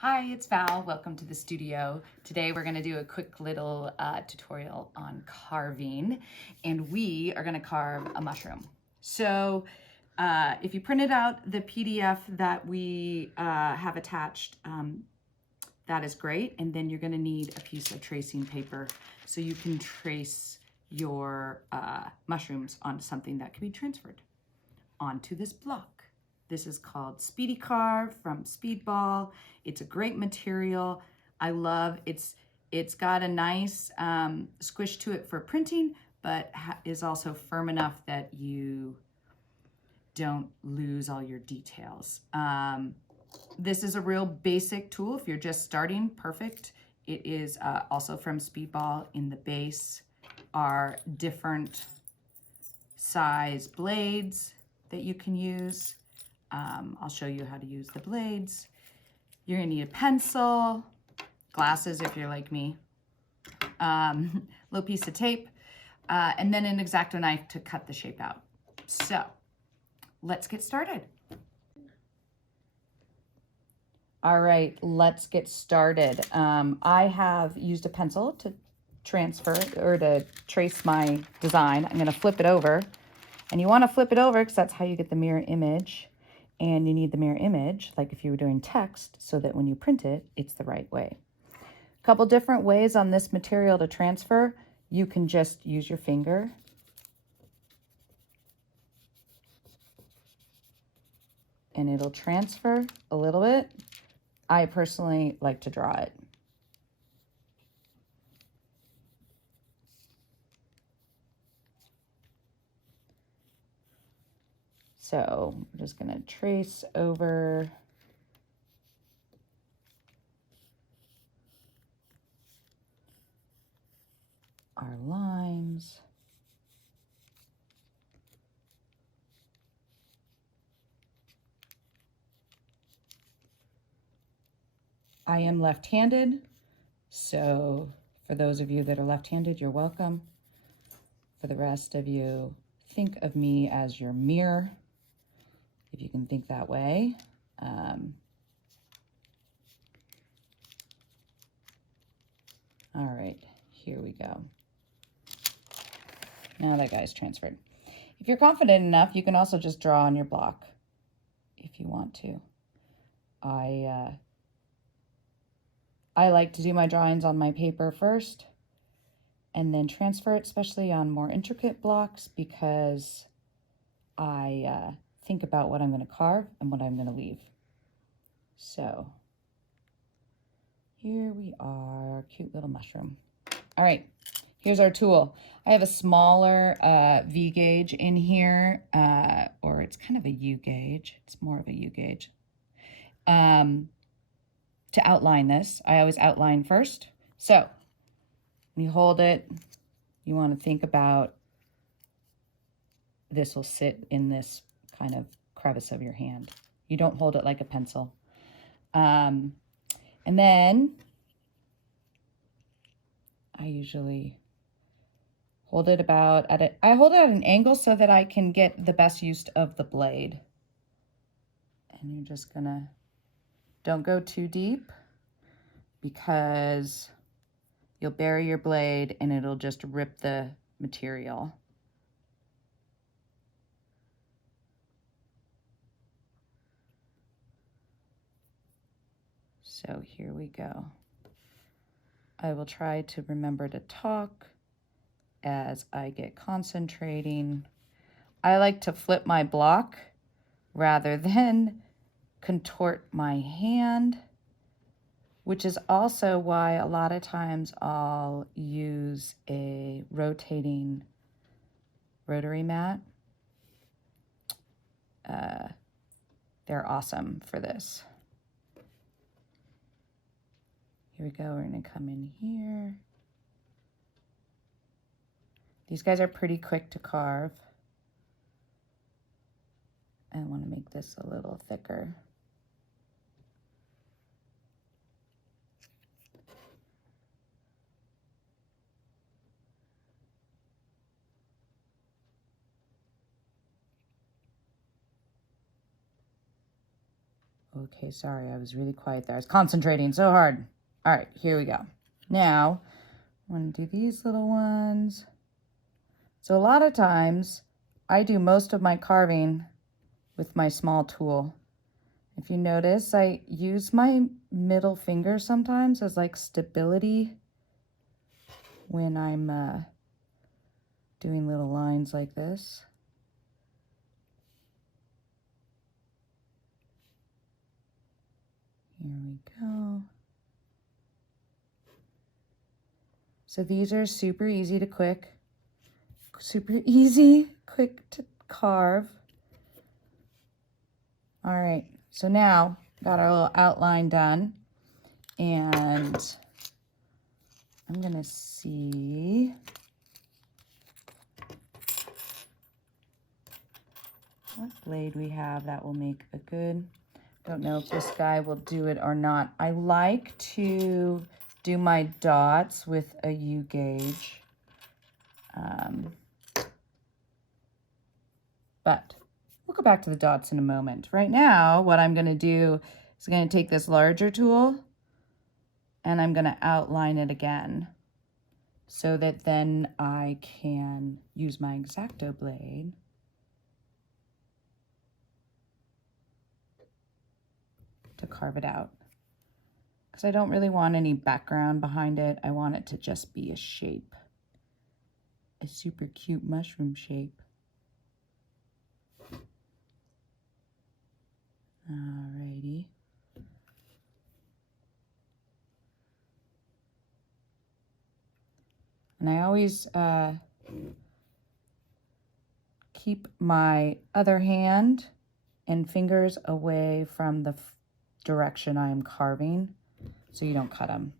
Hi, it's Val. Welcome to the studio. Today we're going to do a quick little tutorial on carving, and we are going to carve a mushroom. So if you printed out the PDF that we have attached, that is great. And then you're going to need a piece of tracing paper so you can trace your mushrooms onto something that can be transferred onto this block. This is called Speedy Carve from Speedball. It's a great material. I love it's got a nice squish to it for printing, but is also firm enough that you don't lose all your details. This is a real basic tool if you're just starting. Perfect. It is also from Speedball. In the base are different size blades that you can use. I'll show you how to use the blades. You're gonna need a pencil, glasses if you're like me, little piece of tape, and then an X-Acto knife to cut the shape out. So let's get started. All right, let's get started. I have used a pencil to transfer or to trace my design. I'm gonna flip it over, and you wanna flip it over because that's how you get the mirror image. And you need the mirror image, like if you were doing text, so that when you print it, it's the right way. A couple different ways on this material to transfer. You can just use your finger. And it'll transfer a little bit. I personally like to draw it. So I'm just gonna trace over our lines. I am left-handed, so for those of you that are left-handed, you're welcome. For the rest of you, think of me as your mirror, if you can think that way. All right, here we go. Now that guy's transferred. If you're confident enough, you can also just draw on your block if you want to. I like to do my drawings on my paper first and then transfer it, especially on more intricate blocks, because I think about what I'm going to carve and what I'm going to leave. So here we are, cute little mushroom. All right, here's our tool. I have a smaller V gauge in here, or it's kind of a U gauge. It's more of a U gauge. To outline this, I always outline first. So when you hold it, you want to think about this will sit in this kind of crevice of your hand. You don't hold it like a pencil. And then I usually hold it about I hold it at an angle so that I can get the best use of the blade. And you're just gonna, don't go too deep because you'll bury your blade and it'll just rip the material. So here we go. I will try to remember to talk as I get concentrating. I like to flip my block rather than contort my hand, which is also why a lot of times I'll use a rotating rotary mat. They're awesome for this. Here we go, we're gonna come in here. These guys are pretty quick to carve. I want to make this a little thicker. Okay, sorry, I was really quiet there. I was concentrating so hard. All right, here we go. Now, I'm gonna do these little ones. So a lot of times, I do most of my carving with my small tool. If you notice, I use my middle finger sometimes as like stability when I'm doing little lines like this. Here we go. So these are super easy to quick to carve. All right, so now got our little outline done, and I'm gonna see what blade we have that will make a good, don't know if this guy will do it or not. I like to do my dots with a U gauge. But we'll go back to the dots in a moment. Right now, what I'm gonna do is I'm gonna take this larger tool and I'm gonna outline it again so that then I can use my X-Acto blade to carve it out. Because I don't really want any background behind it. I want it to just be a shape, a super cute mushroom shape. Alrighty. And I always keep my other hand and fingers away from the direction I am carving so you don't cut them.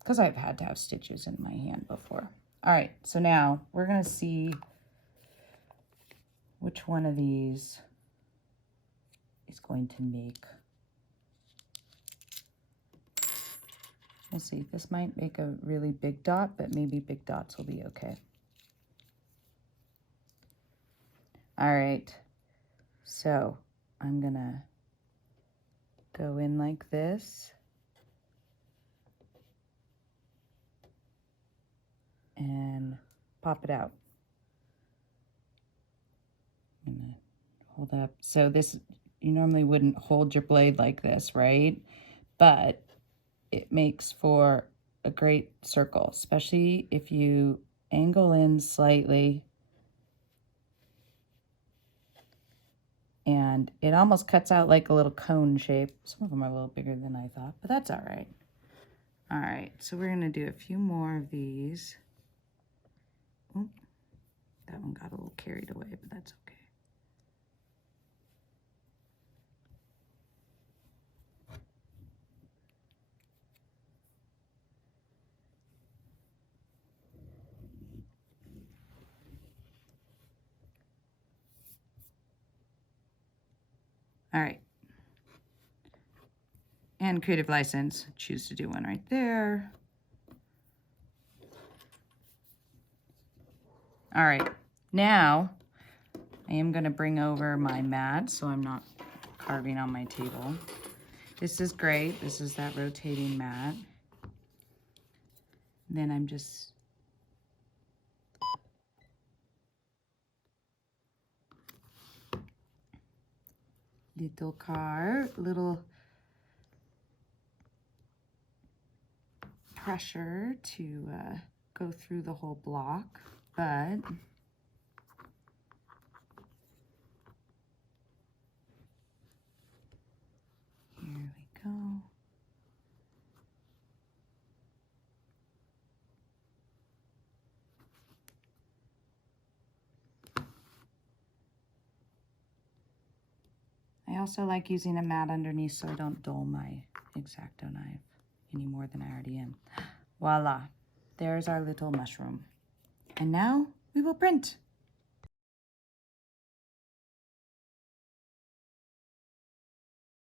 Because I've had to have stitches in my hand before. All right, so now we're gonna see which one of these is going to make. We'll see, this might make a really big dot, but maybe big dots will be okay. All right, so I'm gonna go in like this and pop it out. I'm gonna hold up. So this, you normally wouldn't hold your blade like this, right? But it makes for a great circle, especially if you angle in slightly. And it almost cuts out like a little cone shape. Some of them are a little bigger than I thought, but that's all right. All right, so we're gonna do a few more of these. Oh, that one got a little carried away, but that's okay. All right. And creative license, choose to do one right there. All right, now I am gonna bring over my mat so I'm not carving on my table. This is great, this is that rotating mat. Then I'm just little pressure to go through the whole block, but here we go. I also like using a mat underneath so I don't dull my X-Acto knife any more than I already am. Voila, there's our little mushroom. And now we will print.